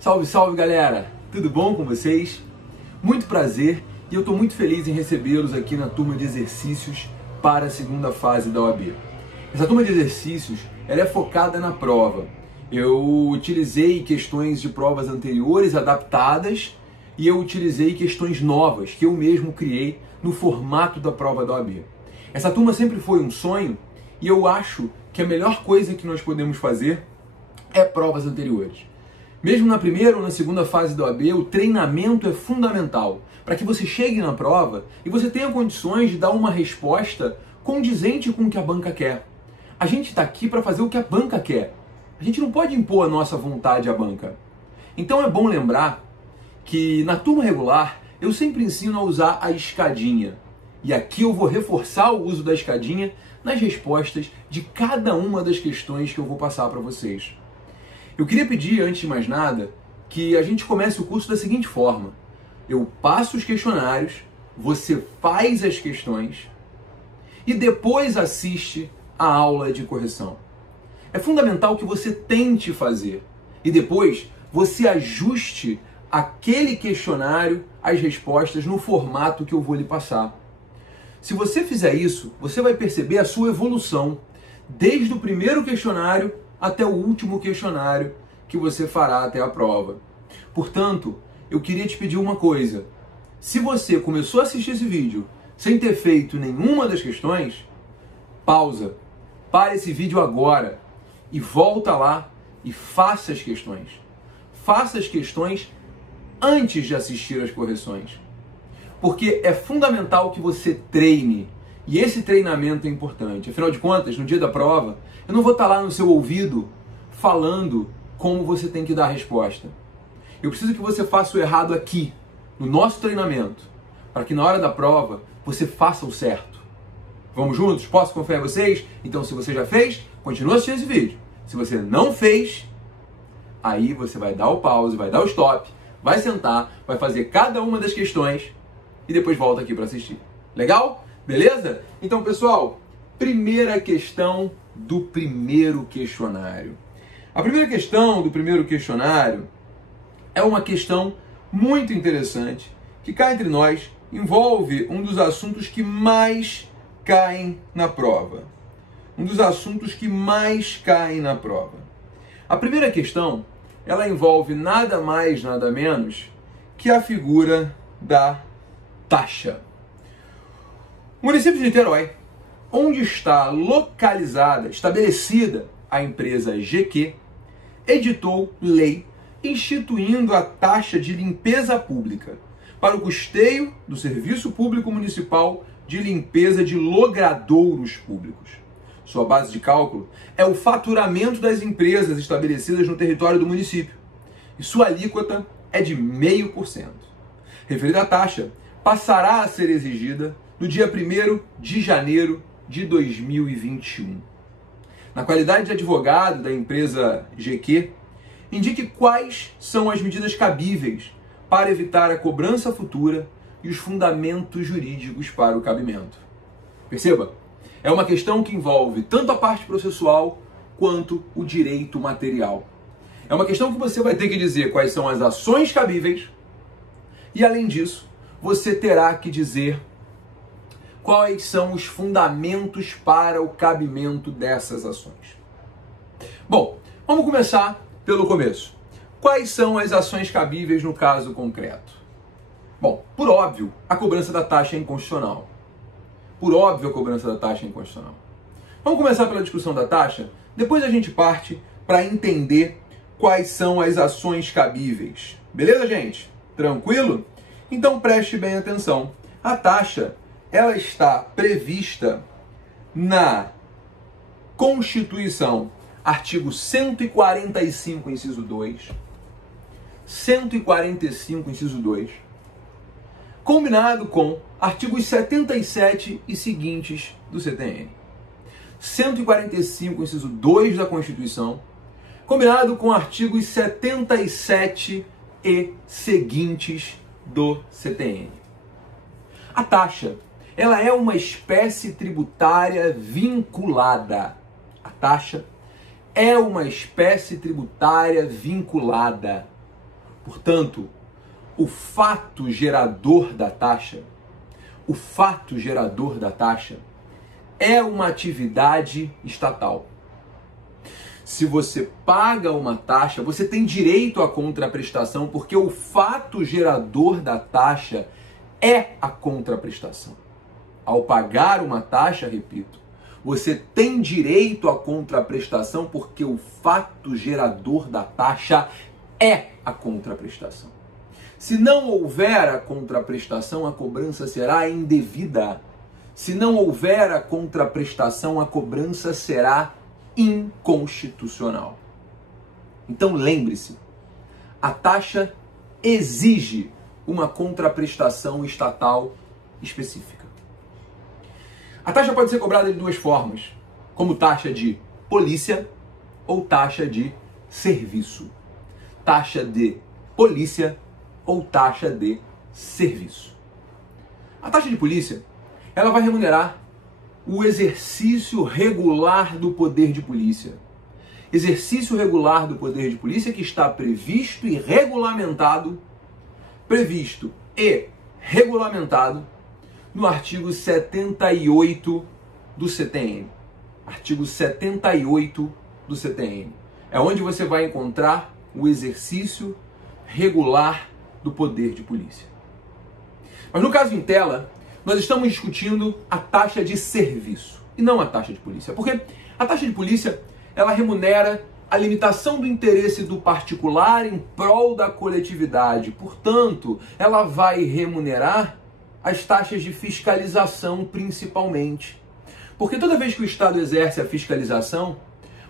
Salve, salve galera! Tudo bom com vocês? Muito prazer e eu estou muito feliz em recebê-los aqui na turma de exercícios para a segunda fase da OAB. Essa turma de exercícios ela é focada na prova. Eu utilizei questões de provas anteriores adaptadas e eu utilizei questões novas que eu mesmo criei no formato da prova da OAB. Essa turma sempre foi um sonho e eu acho que a melhor coisa que nós podemos fazer é provas anteriores. Mesmo na primeira ou na segunda fase da OAB, o treinamento é fundamental para que você chegue na prova e você tenha condições de dar uma resposta condizente com o que a banca quer. A gente está aqui para fazer o que a banca quer. A gente não pode impor a nossa vontade à banca. Então é bom lembrar que na turma regular eu sempre ensino a usar a escadinha. E aqui eu vou reforçar o uso da escadinha nas respostas de cada uma das questões que eu vou passar para vocês. Eu queria pedir, antes de mais nada, que a gente comece o curso da seguinte forma. Eu passo os questionários, você faz as questões e depois assiste a aula de correção. É fundamental que você tente fazer e depois você ajuste aquele questionário, as respostas, no formato que eu vou lhe passar. Se você fizer isso, você vai perceber a sua evolução, desde o primeiro questionário até o último questionário que você fará até a prova. Portanto, eu queria te pedir uma coisa. Se você começou a assistir esse vídeo sem ter feito nenhuma das questões, pausa, para esse vídeo agora e volta lá e faça as questões. Faça as questões antes de assistir as correções. Porque é fundamental que você treine. E esse treinamento é importante. Afinal de contas, no dia da prova, eu não vou estar lá no seu ouvido falando como você tem que dar a resposta. Eu preciso que você faça o errado aqui, no nosso treinamento, para que na hora da prova você faça o certo. Vamos juntos? Posso confiar em vocês? Então, se você já fez, continua assistindo esse vídeo. Se você não fez, aí você vai dar o pause, vai dar o stop, vai sentar, vai fazer cada uma das questões e depois volta aqui para assistir. Legal? Beleza? Então, pessoal, primeira questão do primeiro questionário. A primeira questão do primeiro questionário é uma questão muito interessante que, cá entre nós, envolve um dos assuntos que mais caem na prova. Um dos assuntos que mais caem na prova. A primeira questão, ela envolve nada mais, nada menos que a figura da taxa. O município de Niterói, onde está localizada, estabelecida a empresa GQ, editou lei instituindo a taxa de limpeza pública para o custeio do Serviço Público Municipal de Limpeza de Logradouros Públicos. Sua base de cálculo é o faturamento das empresas estabelecidas no território do município e sua alíquota é de 0,5%. Referida taxa passará a ser exigida no dia 1º de janeiro de 2021. Na qualidade de advogado da empresa GQ, indique quais são as medidas cabíveis para evitar a cobrança futura e os fundamentos jurídicos para o cabimento. Perceba, é uma questão que envolve tanto a parte processual quanto o direito material. É uma questão que você vai ter que dizer quais são as ações cabíveis e, além disso, você terá que dizer quais são os fundamentos para o cabimento dessas ações. Bom, vamos começar pelo começo. Quais são as ações cabíveis no caso concreto? Bom, por óbvio, a cobrança da taxa é inconstitucional. Por óbvio, a cobrança da taxa é inconstitucional. Vamos começar pela discussão da taxa, depois a gente parte para entender quais são as ações cabíveis. Beleza, gente? Tranquilo? Então preste bem atenção. A taxa, ela está prevista na Constituição, artigo 145, inciso 2, 145, inciso 2, combinado com artigos 77 e seguintes do CTN. 145, inciso 2 da Constituição, combinado com artigos 77 e seguintes do CTN. A taxa, ela é uma espécie tributária vinculada. A taxa é uma espécie tributária vinculada. Portanto, o fato gerador da taxa é uma atividade estatal. Se você paga uma taxa, você tem direito à contraprestação, porque o fato gerador da taxa é a contraprestação. Ao pagar uma taxa, repito, você tem direito à contraprestação, porque o fato gerador da taxa é a contraprestação. Se não houver a contraprestação, a cobrança será indevida. Se não houver a contraprestação, a cobrança será inconstitucional. Então lembre-se, a taxa exige uma contraprestação estatal específica. A taxa pode ser cobrada de duas formas, como taxa de polícia ou taxa de serviço. Taxa de polícia ou taxa de serviço. A taxa de polícia, ela vai remunerar o exercício regular do poder de polícia. Exercício regular do poder de polícia que está previsto e regulamentado no artigo 78 do CTN. Artigo 78 do CTN. É onde você vai encontrar o exercício regular do poder de polícia. Mas no caso em tela, nós estamos discutindo a taxa de serviço e não a taxa de polícia. Porque a taxa de polícia, ela remunera a limitação do interesse do particular em prol da coletividade. Portanto, ela vai remunerar as taxas de fiscalização principalmente. Porque toda vez que o Estado exerce a fiscalização,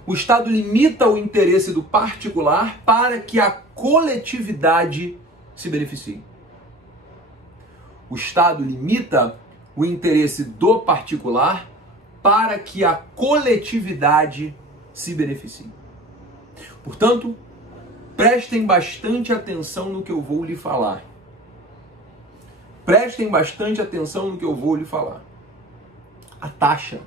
o Estado limita o interesse do particular para que a coletividade se beneficie. O Estado limita o interesse do particular para que a coletividade se beneficie. Portanto, prestem bastante atenção no que eu vou lhe falar. Prestem bastante atenção no que eu vou lhe falar. A taxa,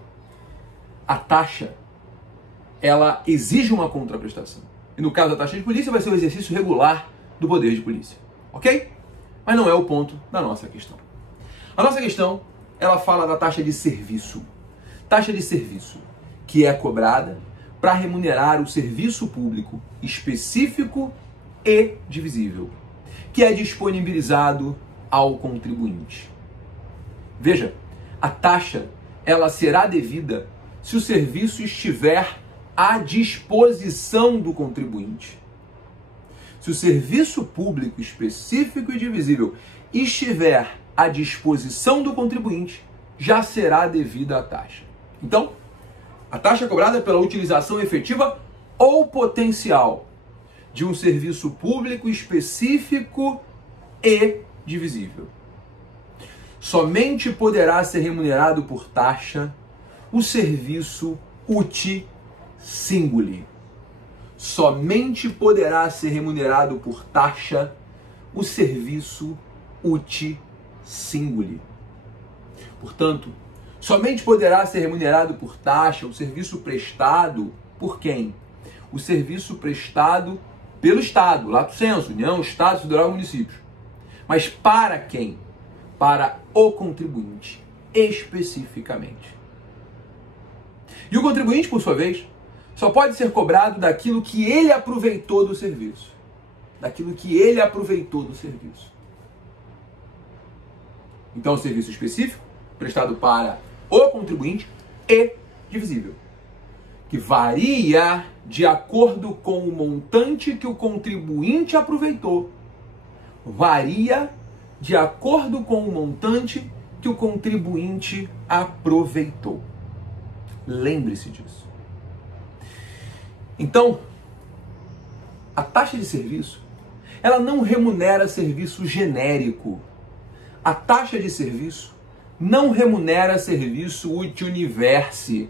ela exige uma contraprestação. E no caso da taxa de polícia, vai ser o exercício regular do poder de polícia. Ok? Mas não é o ponto da nossa questão. A nossa questão, ela fala da taxa de serviço. Taxa de serviço, que é cobrada para remunerar o serviço público específico e divisível, que é disponibilizado ao contribuinte. Veja, a taxa, ela será devida se o serviço estiver à disposição do contribuinte. Se o serviço público específico e divisível estiver à disposição do contribuinte, já será devida a taxa. Então, a taxa é cobrada pela utilização efetiva ou potencial de um serviço público específico e divisível. Somente poderá ser remunerado por taxa o serviço uti singuli. Somente poderá ser remunerado por taxa o serviço uti singuli. Portanto, somente poderá ser remunerado por taxa o serviço prestado por quem? O serviço prestado pelo Estado, lato sensu, União, Estado, Federal e Municípios. Mas para quem? Para o contribuinte, especificamente. E o contribuinte, por sua vez, só pode ser cobrado daquilo que ele aproveitou do serviço. Daquilo que ele aproveitou do serviço. Então, o serviço específico, prestado para o contribuinte e divisível, que varia de acordo com o montante que o contribuinte aproveitou. Varia de acordo com o montante que o contribuinte aproveitou. Lembre-se disso. Então, a taxa de serviço, ela não remunera serviço genérico. A taxa de serviço não remunera serviço uti universi,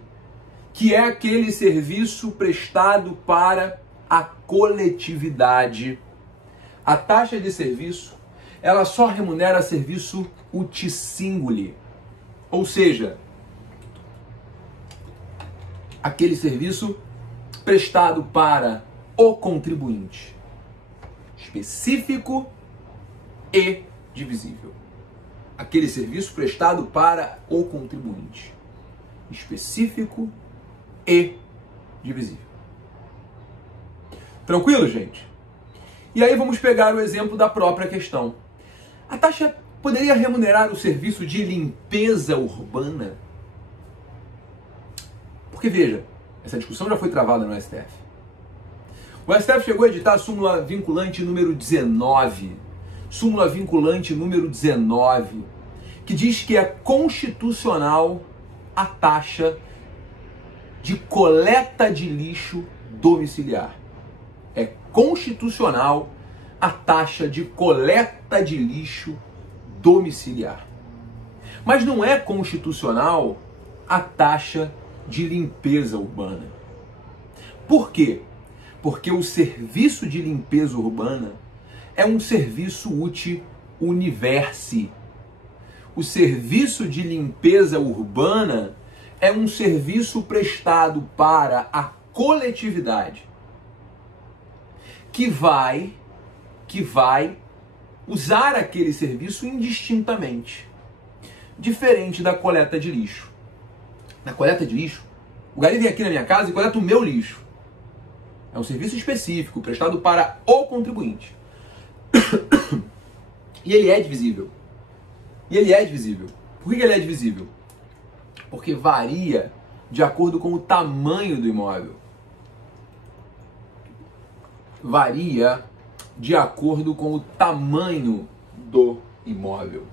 que é aquele serviço prestado para a coletividade. A taxa de serviço, ela só remunera serviço uti singuli, ou seja, aquele serviço prestado para o contribuinte. específico e divisível. Aquele serviço prestado para o contribuinte. Específico e divisível. Tranquilo, gente? E aí vamos pegar o exemplo da própria questão. A taxa poderia remunerar o serviço de limpeza urbana? Porque veja, essa discussão já foi travada no STF. O STF chegou a editar a súmula vinculante número 19. Súmula vinculante número 19, que diz que é constitucional a taxa de coleta de lixo domiciliar. É constitucional a taxa de coleta de lixo domiciliar. Mas não é constitucional a taxa de limpeza urbana. Por quê? Porque o serviço de limpeza urbana é um serviço uti universi. O serviço de limpeza urbana é um serviço prestado para a coletividade que vai usar aquele serviço indistintamente, diferente da coleta de lixo. Na coleta de lixo, o Gari vem aqui na minha casa e coleta o meu lixo. É um serviço específico prestado para o contribuinte. E ele é divisível. Por que ele é divisível? Porque varia de acordo com o tamanho do imóvel. Varia de acordo com o tamanho do imóvel.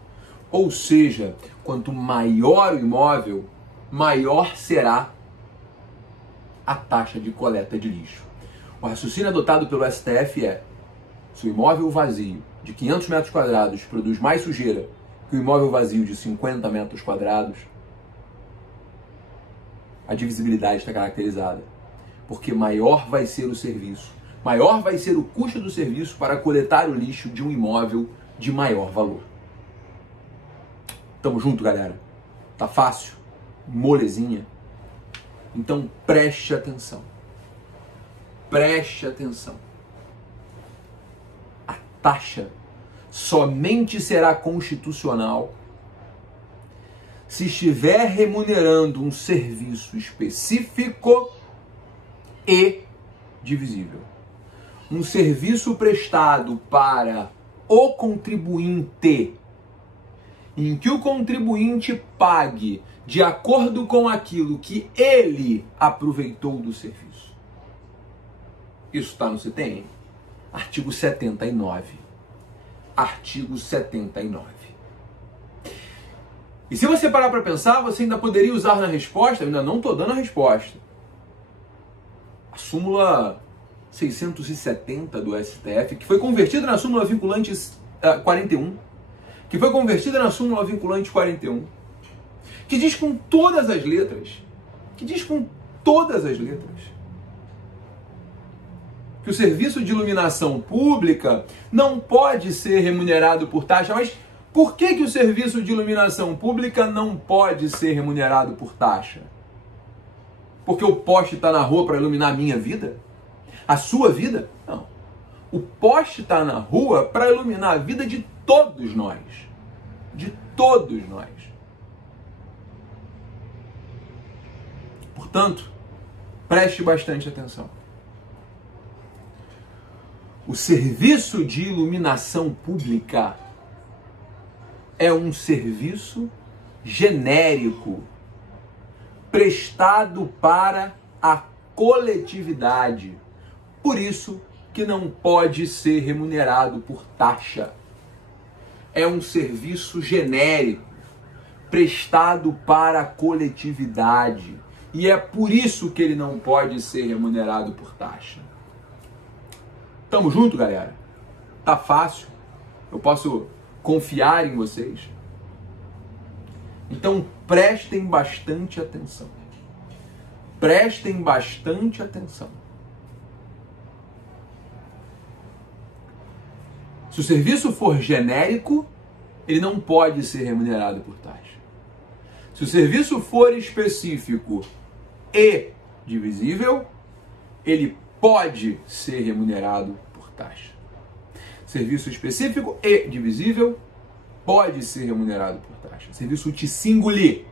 Ou seja, quanto maior o imóvel, maior será a taxa de coleta de lixo. O raciocínio adotado pelo STF é: se o imóvel vazio de 500 metros quadrados produz mais sujeira que o imóvel vazio de 50 metros quadrados, a divisibilidade está caracterizada. Porque maior vai ser o serviço, maior vai ser o custo do serviço para coletar o lixo de um imóvel de maior valor. Tamo junto, galera? Tá fácil? Molezinha? Então preste atenção. Preste atenção. A taxa somente será constitucional se estiver remunerando um serviço específico e divisível. Um serviço prestado para o contribuinte, em que o contribuinte pague de acordo com aquilo que ele aproveitou do serviço. Isso está no CTN. Artigo 79. Artigo 79. E se você parar para pensar, você ainda poderia usar na resposta, eu ainda não estou dando a resposta, a súmula 670 do STF, que foi convertida na súmula vinculante 41, que foi convertida na súmula vinculante 41, que diz com todas as letras, que o serviço de iluminação pública não pode ser remunerado por taxa. Mas por que o serviço de iluminação pública não pode ser remunerado por taxa? Porque o poste está na rua para iluminar a minha vida? A sua vida? Não. O poste está na rua para iluminar a vida de todos nós. De todos nós. Portanto, preste bastante atenção. O serviço de iluminação pública é um serviço genérico, prestado para a coletividade. Por isso que não pode ser remunerado por taxa. É um serviço genérico, prestado para a coletividade. E é por isso que ele não pode ser remunerado por taxa. Tamo junto, galera? Tá fácil? Eu posso confiar em vocês? Então prestem bastante atenção. Prestem bastante atenção. Se o serviço for genérico, ele não pode ser remunerado por taxa. Se o serviço for específico e divisível, ele pode ser remunerado por taxa. Serviço específico e divisível pode ser remunerado por taxa. Serviço uti singuli.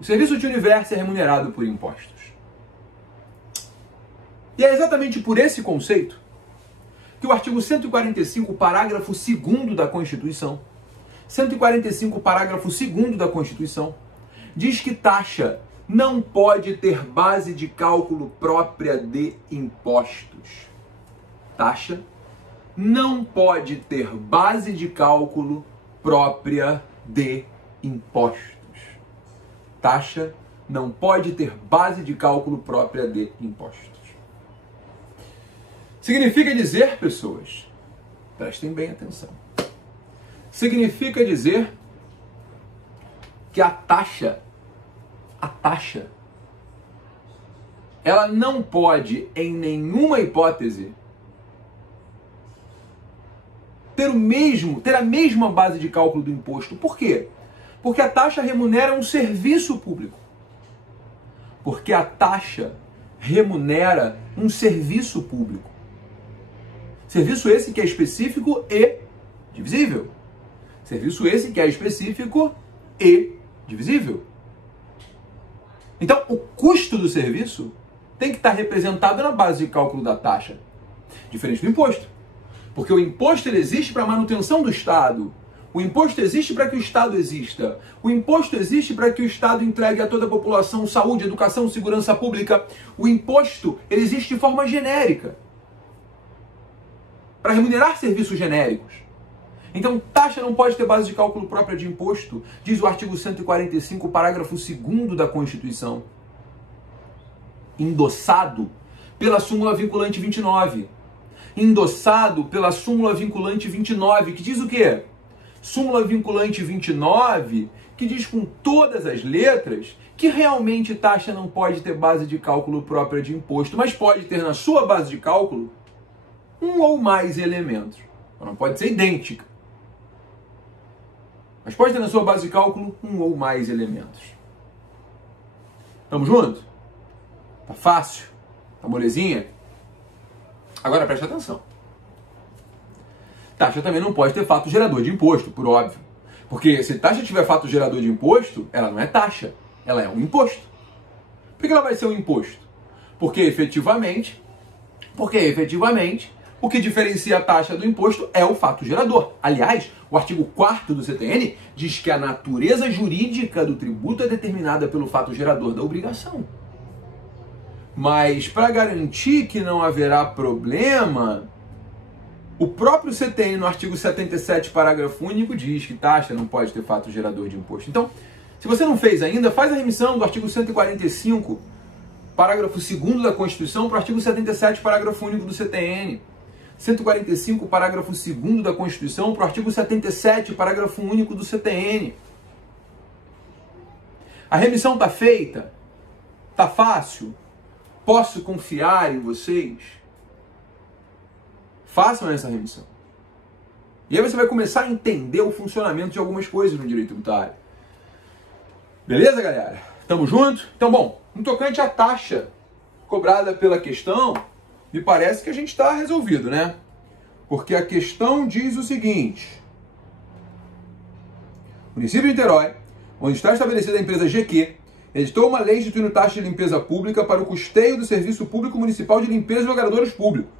O serviço uti universo é remunerado por impostos. E é exatamente por esse conceito que o artigo 145, parágrafo 2º da Constituição, 145, parágrafo 2º da Constituição, diz que taxa não pode ter base de cálculo própria de impostos. Taxa não pode ter base de cálculo própria de impostos. Taxa não pode ter base de cálculo própria de impostos. Significa dizer, pessoas, prestem bem atenção, significa dizer que a taxa, ela não pode, em nenhuma hipótese, ter a mesma base de cálculo do imposto. Por quê? Porque a taxa remunera um serviço público. Porque a taxa remunera um serviço público. Serviço esse que é específico e divisível. Serviço esse que é específico e divisível. Então, o custo do serviço tem que estar representado na base de cálculo da taxa. Diferente do imposto. Porque o imposto ele existe para a manutenção do Estado. O imposto existe para que o Estado exista. O imposto existe para que o Estado entregue a toda a população saúde, educação, segurança pública. O imposto ele existe de forma genérica. Para remunerar serviços genéricos. Então, taxa não pode ter base de cálculo própria de imposto, diz o artigo 145, parágrafo 2º da Constituição. Endossado pela súmula vinculante 29. Endossado pela súmula vinculante 29, que diz o quê? Súmula vinculante 29, que diz com todas as letras que realmente taxa não pode ter base de cálculo própria de imposto, mas pode ter na sua base de cálculo um ou mais elementos. Não pode ser idêntica. Mas pode ter na sua base de cálculo um ou mais elementos. Tamo junto? Tá fácil? Tá molezinha? Agora presta atenção. Taxa também não pode ter fato gerador de imposto, por óbvio. Porque se taxa tiver fato gerador de imposto, ela não é taxa, ela é um imposto. Por que ela vai ser um imposto? Porque efetivamente, o que diferencia a taxa do imposto é o fato gerador. Aliás, o artigo 4º do CTN diz que a natureza jurídica do tributo é determinada pelo fato gerador da obrigação. Mas, para garantir que não haverá problema, o próprio CTN, no artigo 77, parágrafo único, diz que taxa não pode ter fato gerador de imposto. Então, se você não fez ainda, faz a remissão do artigo 145, parágrafo 2º da Constituição, para o artigo 77, parágrafo único do CTN. 145, parágrafo 2º da Constituição, para o artigo 77, parágrafo único do CTN. A remissão está feita? Está fácil? Posso confiar em vocês? Façam essa remissão. E aí você vai começar a entender o funcionamento de algumas coisas no direito tributário. Beleza, galera? Tamo junto? Então, bom, no tocante à taxa cobrada pela questão, me parece que a gente está resolvido, né? Porque a questão diz o seguinte: o município de Niterói, onde está estabelecida a empresa GQ, editou uma lei instituindo taxa de limpeza pública para o custeio do Serviço Público Municipal de Limpeza e Logradouros Públicos.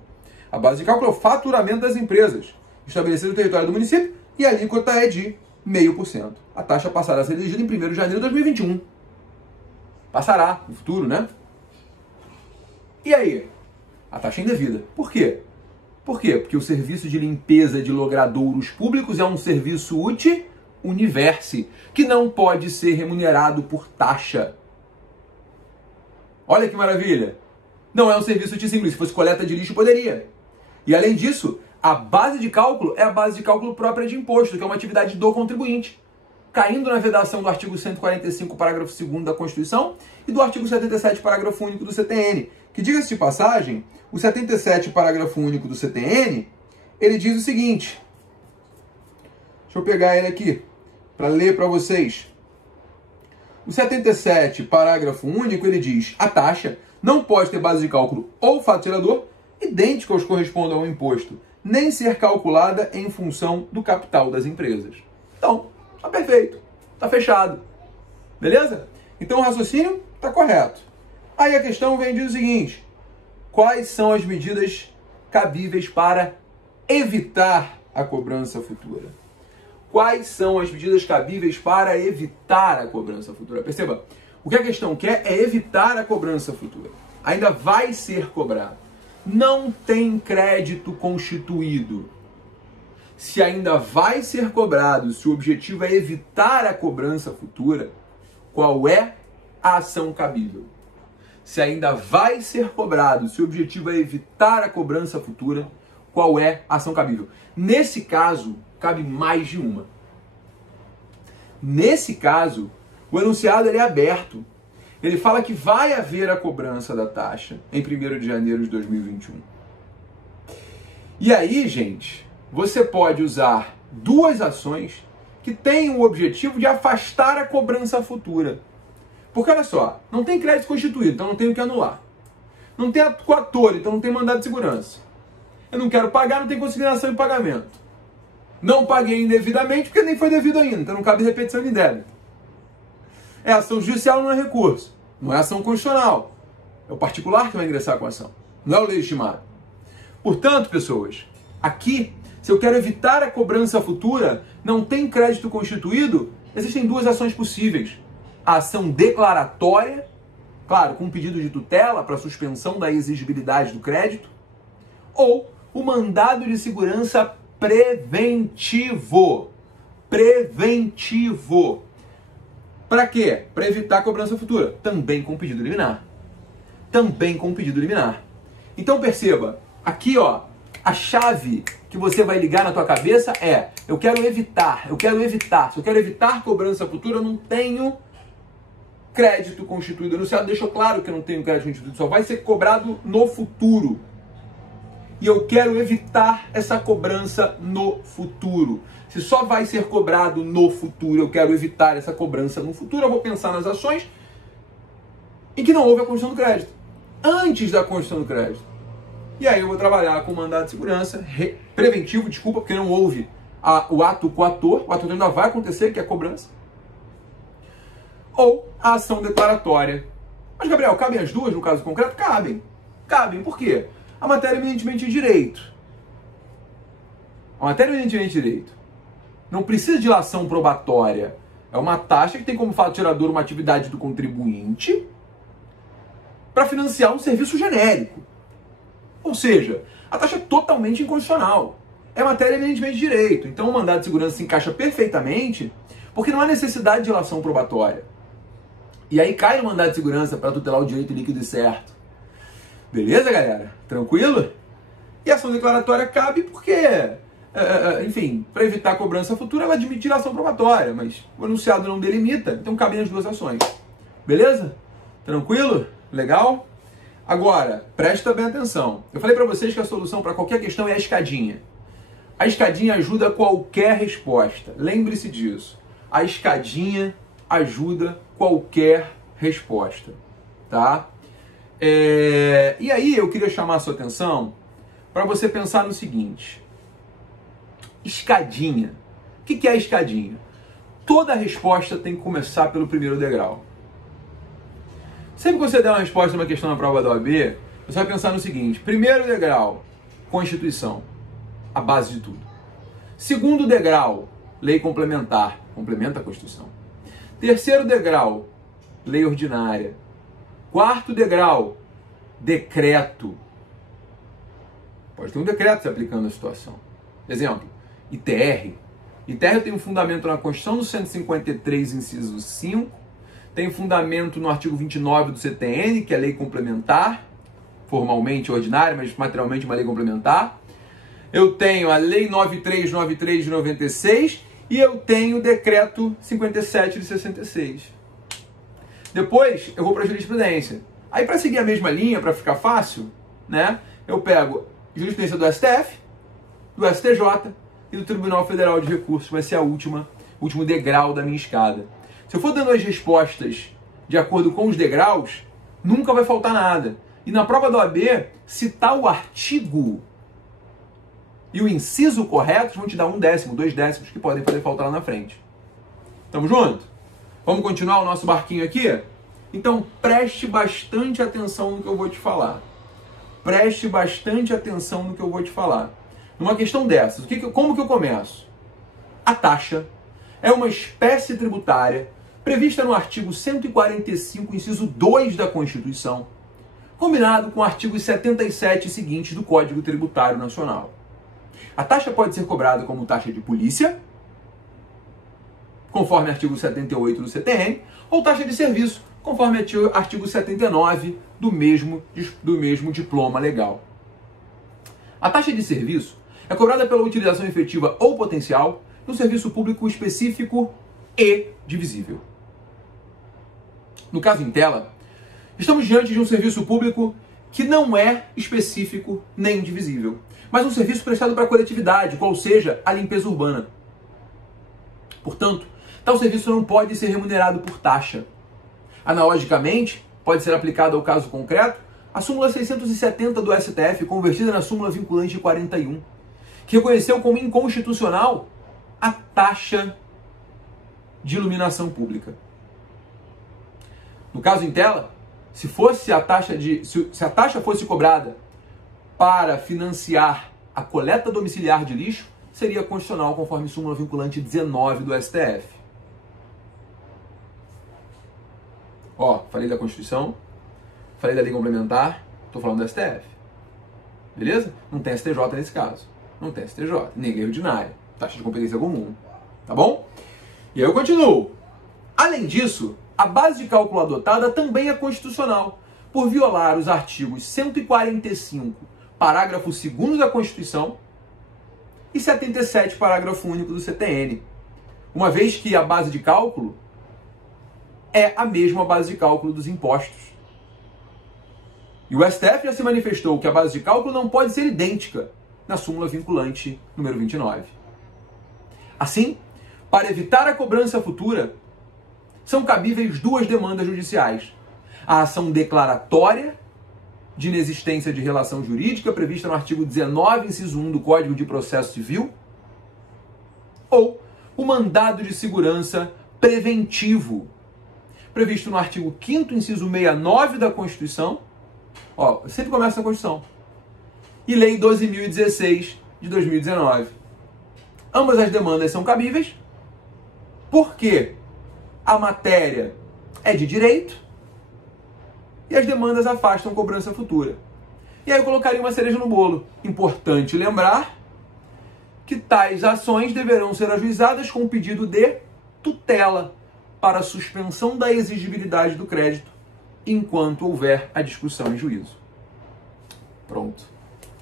A base de cálculo é o faturamento das empresas, estabelecido no território do município, e a alíquota é de 0,5%. A taxa passará a ser exigida em 1º de janeiro de 2021. Passará no futuro, né? E aí? A taxa é indevida. Por quê? Por quê? Porque o serviço de limpeza de logradouros públicos é um serviço uti universi, que não pode ser remunerado por taxa. Olha que maravilha! Não é um serviço uti singuli. Se fosse coleta de lixo, poderia. E além disso, a base de cálculo é a base de cálculo própria de imposto, que é uma atividade do contribuinte, caindo na vedação do artigo 145, parágrafo 2º da Constituição e do artigo 77, parágrafo único do CTN, que, diga-se de passagem, o 77, parágrafo único do CTN, ele diz o seguinte, deixa eu pegar ele aqui, para ler para vocês. O 77, parágrafo único, ele diz, a taxa não pode ter base de cálculo ou fato gerador idênticas correspondam ao imposto, nem ser calculada em função do capital das empresas. Então, tá perfeito, tá fechado. Beleza? Então o raciocínio tá correto. Aí a questão vem dizer o seguinte: quais são as medidas cabíveis para evitar a cobrança futura? Quais são as medidas cabíveis para evitar a cobrança futura? Perceba, o que a questão quer é evitar a cobrança futura. Ainda vai ser cobrado. Não tem crédito constituído. Se ainda vai ser cobrado, se o objetivo é evitar a cobrança futura, qual é a ação cabível? Se ainda vai ser cobrado, se o objetivo é evitar a cobrança futura, qual é a ação cabível? Nesse caso, cabe mais de uma. Nesse caso, o enunciado ele é aberto. Ele fala que vai haver a cobrança da taxa em 1º de janeiro de 2021. E aí, gente, você pode usar duas ações que têm o objetivo de afastar a cobrança futura. Porque, olha só, não tem crédito constituído, então não tenho que anular. Não tem coator, então não tem mandado de segurança. Eu não quero pagar, não tem consignação de pagamento. Não paguei indevidamente porque nem foi devido ainda, então não cabe repetição de débito. É ação judicial, não é recurso. Não é ação constitucional. É o particular que vai ingressar com a ação. Não é o legitimado. Portanto, pessoas, aqui, se eu quero evitar a cobrança futura, não tem crédito constituído, existem duas ações possíveis. A ação declaratória, claro, com pedido de tutela para suspensão da exigibilidade do crédito, ou o mandado de segurança preventivo. Preventivo. Para quê? Para evitar a cobrança futura. Também com pedido liminar. Também com pedido liminar. Então perceba, aqui ó, a chave que você vai ligar na tua cabeça é: eu quero evitar. Se eu quero evitar cobrança futura, eu não tenho crédito constituído. O enunciado deixou claro que eu não tenho crédito constituído, só vai ser cobrado no futuro. E eu quero evitar essa cobrança no futuro. Se só vai ser cobrado no futuro, eu quero evitar essa cobrança no futuro, eu vou pensar nas ações em que não houve a constituição do crédito. Antes da constituição do crédito. E aí eu vou trabalhar com mandado de segurança preventivo, desculpa, porque não houve o ato coator. O ato ainda vai acontecer, que é a cobrança. Ou a ação declaratória. Mas, Gabriel, cabem as duas no caso concreto? Cabem. Cabem, por quê? A matéria é eminentemente de direito. A matéria é eminentemente de direito. Não precisa de ação probatória. É uma taxa que tem como fato gerador uma atividade do contribuinte para financiar um serviço genérico. Ou seja, a taxa é totalmente inconstitucional. É matéria eminentemente de direito. Então o mandado de segurança se encaixa perfeitamente porque não há necessidade de ação probatória. E aí cai no mandado de segurança para tutelar o direito líquido e certo. Beleza, galera? Tranquilo? E a ação declaratória cabe porque, enfim, para evitar a cobrança futura, ela admite a ação probatória, mas o enunciado não delimita, então cabem as duas ações. Beleza? Tranquilo? Legal? Agora, presta bem atenção. Eu falei para vocês que a solução para qualquer questão é a escadinha. A escadinha ajuda qualquer resposta. Lembre-se disso. A escadinha ajuda qualquer resposta. Tá? E aí eu queria chamar a sua atenção para você pensar no seguinte: escadinha. O que é a escadinha? Toda resposta tem que começar pelo primeiro degrau. Sempre que você der uma resposta a uma questão na prova da OAB, você vai pensar no seguinte: primeiro degrau, Constituição, a base de tudo. Segundo degrau, lei complementar, complementa a Constituição. Terceiro degrau, lei ordinária. Quarto degrau, decreto. Pode ter um decreto se aplicando a situação. Exemplo, ITR. ITR tem um fundamento na Constituição no 153, inciso 5. Tem fundamento no artigo 29 do CTN, que é lei complementar. Formalmente ordinária, mas materialmente uma lei complementar. Eu tenho a lei 9393 de 96 e eu tenho o decreto 57 de 66. Depois eu vou para a jurisprudência. Aí para seguir a mesma linha, para ficar fácil, né, eu pego jurisprudência do STF, do STJ e do Tribunal Federal de Recursos. Vai ser o último degrau da minha escada. Se eu for dando as respostas de acordo com os degraus, nunca vai faltar nada. e na prova da OAB, citar o artigo e o inciso corretos vão te dar 1 décimo, 2 décimos que podem fazer falta lá na frente. Tamo junto? Vamos continuar o nosso barquinho aqui? Então preste bastante atenção no que eu vou te falar. Preste bastante atenção no que eu vou te falar. Numa questão dessas, como que eu começo? A taxa é uma espécie tributária prevista no artigo 145, inciso 2 da Constituição, combinado com artigos 77 seguintes do Código Tributário Nacional. A taxa pode ser cobrada como taxa de polícia, conforme artigo 78 do CTN, ou taxa de serviço, conforme artigo 79 do mesmo diploma legal. A taxa de serviço é cobrada pela utilização efetiva ou potencial de um serviço público específico e divisível. No caso em tela, estamos diante de um serviço público que não é específico nem divisível, mas um serviço prestado para a coletividade, qual seja a limpeza urbana. Portanto, tal serviço não pode ser remunerado por taxa. Analogicamente, pode ser aplicado ao caso concreto a súmula 670 do STF, convertida na súmula vinculante 41, que reconheceu como inconstitucional a taxa de iluminação pública. No caso em tela, se a taxa fosse cobrada para financiar a coleta domiciliar de lixo, seria constitucional conforme súmula vinculante 19 do STF. Ó, falei da Constituição, falei da lei complementar, estou falando do STF. Beleza? Não tem STJ nesse caso. Não tem STJ, nem lei ordinária. Taxa de competência comum. Tá bom? E aí eu continuo. Além disso, a base de cálculo adotada também é constitucional, por violar os artigos 145, parágrafo 2º da Constituição e 77, parágrafo único do CTN, uma vez que a base de cálculo é a mesma base de cálculo dos impostos. E o STF já se manifestou que a base de cálculo não pode ser idêntica na súmula vinculante número 29. Assim, para evitar a cobrança futura, são cabíveis 2 demandas judiciais: a ação declaratória de inexistência de relação jurídica prevista no artigo 19, inciso 1 do Código de Processo Civil, ou o mandado de segurança preventivo, previsto no artigo 5º, inciso 69 da Constituição, ó, sempre começa na Constituição, e Lei 12.016 de 2019. Ambas as demandas são cabíveis, porque a matéria é de direito e as demandas afastam cobrança futura. E aí eu colocaria uma cereja no bolo. Importante lembrar que tais ações deverão ser ajuizadas com pedido de tutela para suspensão da exigibilidade do crédito enquanto houver a discussão em juízo. Pronto.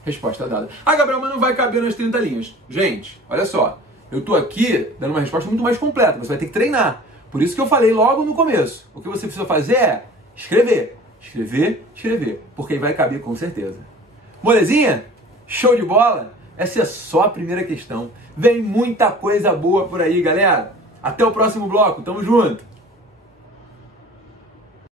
Resposta dada. Ah, Gabriel, mas não vai caber nas 30 linhas. Gente, olha só. Eu estou aqui dando uma resposta muito mais completa. Você vai ter que treinar. Por isso que eu falei logo no começo. O que você precisa fazer é escrever. Escrever, escrever. Porque aí vai caber com certeza. Molezinha? Show de bola? Essa é só a primeira questão. Vem muita coisa boa por aí, galera. Até o próximo bloco. Tamo junto.